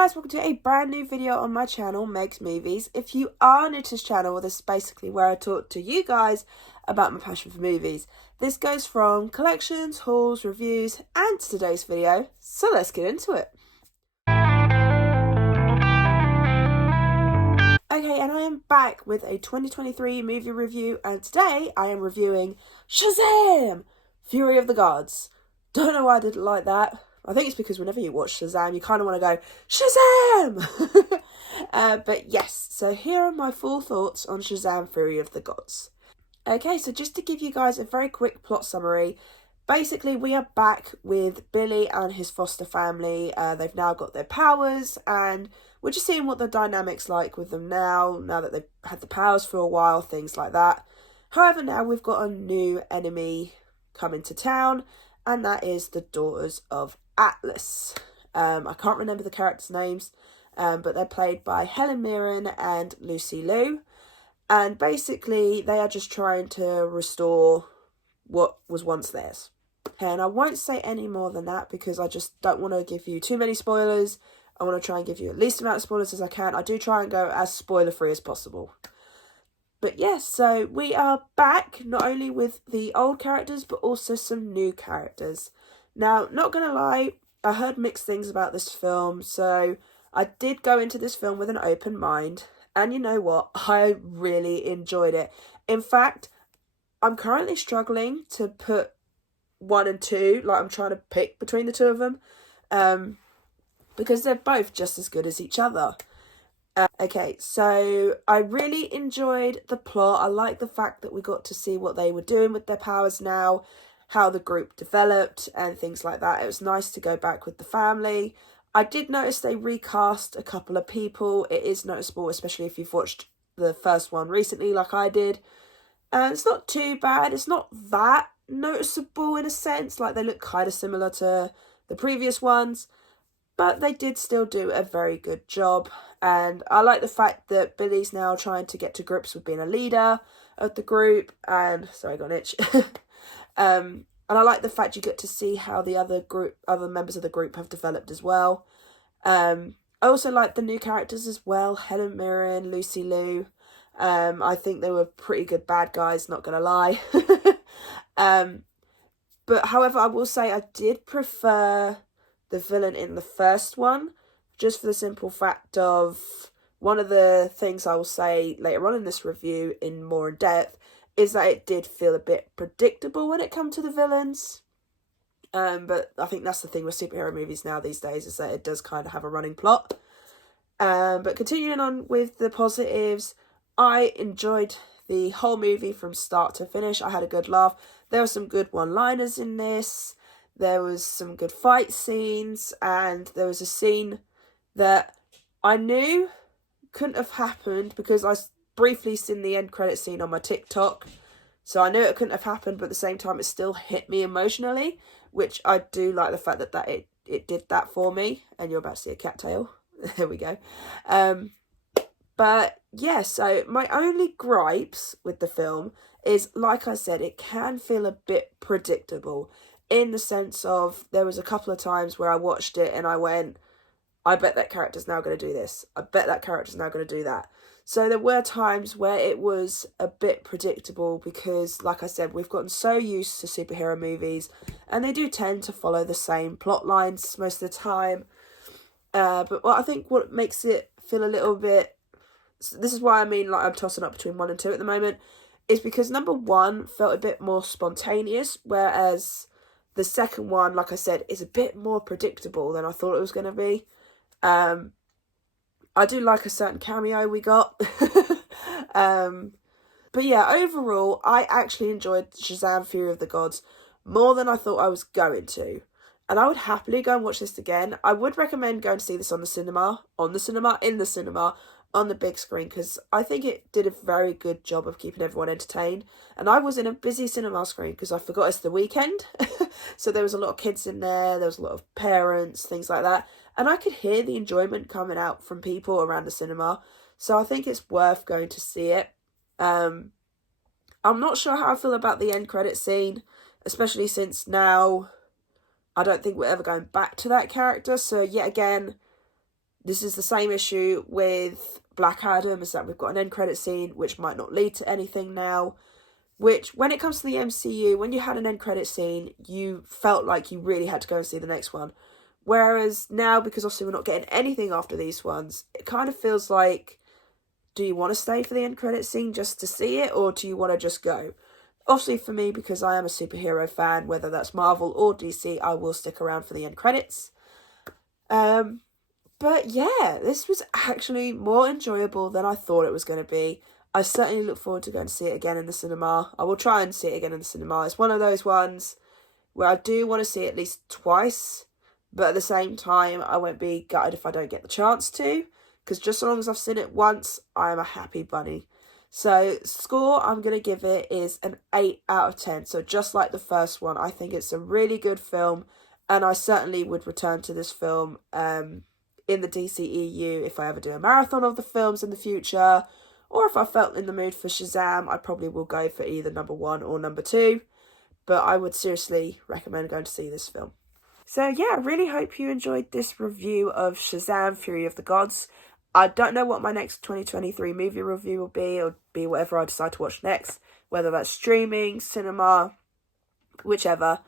guys, welcome to a brand new video on my channel, Meg's Movies. If you are new to this channel, this is basically where I talk to you guys about my passion for movies. This goes from collections, hauls, reviews, and today's video, so let's get into it. Okay, and I am back with a 2023 movie review, and today I am reviewing Shazam! Fury of the Gods. Don't know why I didn't like that. I think it's because whenever you watch Shazam, you kind of want to go, Shazam! But yes, so here are my full thoughts on Shazam! Fury of the Gods. Okay, so just to give you guys a very quick plot summary, basically we are back with Billy and his foster family. They've now got their powers, and we're just seeing what the dynamic's like with them now that they've had the powers for a while, things like that. However, now we've got a new enemy coming to town, and that is the Daughters of Atlas. I can't remember the characters' names, but they're played by Helen Mirren and Lucy Liu. And basically, they are just trying to restore what was once theirs. And I won't say any more than that because I just don't want to give you too many spoilers. I want to try and give you at least amount of spoilers as I can. I do try and go as spoiler-free as possible. But yes, so we are back not only with the old characters, but also some new characters. Now, not going to lie, I heard mixed things about this film, so I did go into this film with an open mind. And you know what? I really enjoyed it. In fact, I'm currently struggling to put 1 and 2, like I'm trying to pick between the two of them, because they're both just as good as each other. Okay, so I really enjoyed the plot. I like the fact that we got to see what they were doing with their powers now, how the group developed and things like that. It was nice to go back with the family. I did notice they recast a couple of people. It is noticeable, especially if you've watched the first one recently like I did. And it's not too bad. It's not that noticeable in a sense. Like, they look kind of similar to the previous ones. But they did still do a very good job. And I like the fact that Billy's now trying to get to grips with being a leader of the group. And, sorry, I got an itch. And I like the fact you get to see how the other members of the group have developed as well. I also like the new characters as well. Helen Mirren, Lucy Liu. I think they were pretty good bad guys, not going to lie. But however, I will say I did prefer the villain in the first one, just for the simple fact of one of the things I will say later on in this review in more in depth is that it did feel a bit predictable when it comes to the villains. But I think that's the thing with superhero movies now these days, is that it does kind of have a running plot. But continuing on with the positives, I enjoyed the whole movie from start to finish. I had a good laugh. There were some good one-liners in this. There was some good fight scenes, and there was a scene that I knew couldn't have happened because I briefly seen the end credit scene on my TikTok. So I knew it couldn't have happened, but at the same time it still hit me emotionally, which I do like the fact that it did that for me. And you're about to see a cattail. There we go. But yeah, so my only gripes with the film is, like I said, it can feel a bit predictable. In the sense of, there was a couple of times where I watched it and I went, I bet that character's now going to do this. I bet that character's now going to do that. So there were times where it was a bit predictable because, like I said, we've gotten so used to superhero movies and they do tend to follow the same plot lines most of the time. But I think what makes it feel a little bit... This is why I mean, like, I'm tossing up between 1 and 2 at the moment, is because number 1 felt a bit more spontaneous, whereas the second one, like I said, is a bit more predictable than I thought it was going to be. I do like a certain cameo we got. But yeah, overall, I actually enjoyed Shazam! Fury of the Gods more than I thought I was going to. And I would happily go and watch this again. I would recommend going to see this in the cinema, on the big screen, because I think it did a very good job of keeping everyone entertained. And I was in a busy cinema screen because I forgot it's the weekend. So there was a lot of kids in there was a lot of parents, things like that. And I could hear the enjoyment coming out from people around the cinema. So I think it's worth going to see it. I'm not sure how I feel about the end credit scene, especially since now I don't think we're ever going back to that character. So yet again, This is the same issue with Black Adam, is that we've got an end credit scene which might not lead to anything now. Which, when it comes to the MCU, when you had an end credit scene, you felt like you really had to go and see the next one. Whereas now, because obviously we're not getting anything after these ones, it kind of feels like, do you want to stay for the end credit scene just to see it, or do you want to just go? Obviously for me, because I am a superhero fan, whether that's Marvel or DC, I will stick around for the end credits. But yeah, this was actually more enjoyable than I thought it was going to be. I certainly look forward to going to see it again in the cinema. I will try and see it again in the cinema. It's one of those ones where I do want to see it at least twice, but at the same time, I won't be gutted if I don't get the chance to, because just so long as I've seen it once, I am a happy bunny. So, score I'm going to give it is an 8 out of 10. So, just like the first one, I think it's a really good film, and I certainly would return to this film in the DCEU if I ever do a marathon of the films in the future. Or if I felt in the mood for Shazam, I probably will go for either number 1 or number 2. But I would seriously recommend going to see this film. So yeah, I really hope you enjoyed this review of Shazam! Fury of the Gods. I don't know what my next 2023 movie review will be. It'll be whatever I decide to watch next. Whether that's streaming, cinema, whichever.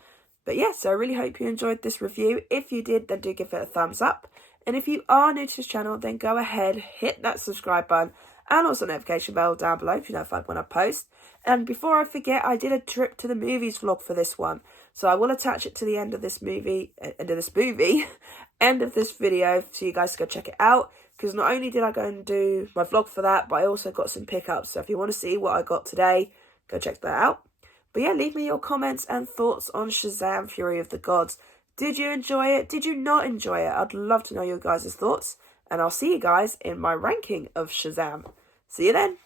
But yeah, so I really hope you enjoyed this review. If you did, then do give it a thumbs up. And if you are new to this channel, then go ahead, hit that subscribe button. And also notification bell down below if you're notified when I post. And before I forget, I did a trip to the movies vlog for this one. So I will attach it to the end of this end of this video, so you guys can go check it out. Because not only did I go and do my vlog for that, but I also got some pickups. So if you want to see what I got today, go check that out. But yeah, leave me your comments and thoughts on Shazam! Fury of the Gods. Did you enjoy it? Did you not enjoy it? I'd love to know your guys' thoughts. And I'll see you guys in my ranking of Shazam. See you then.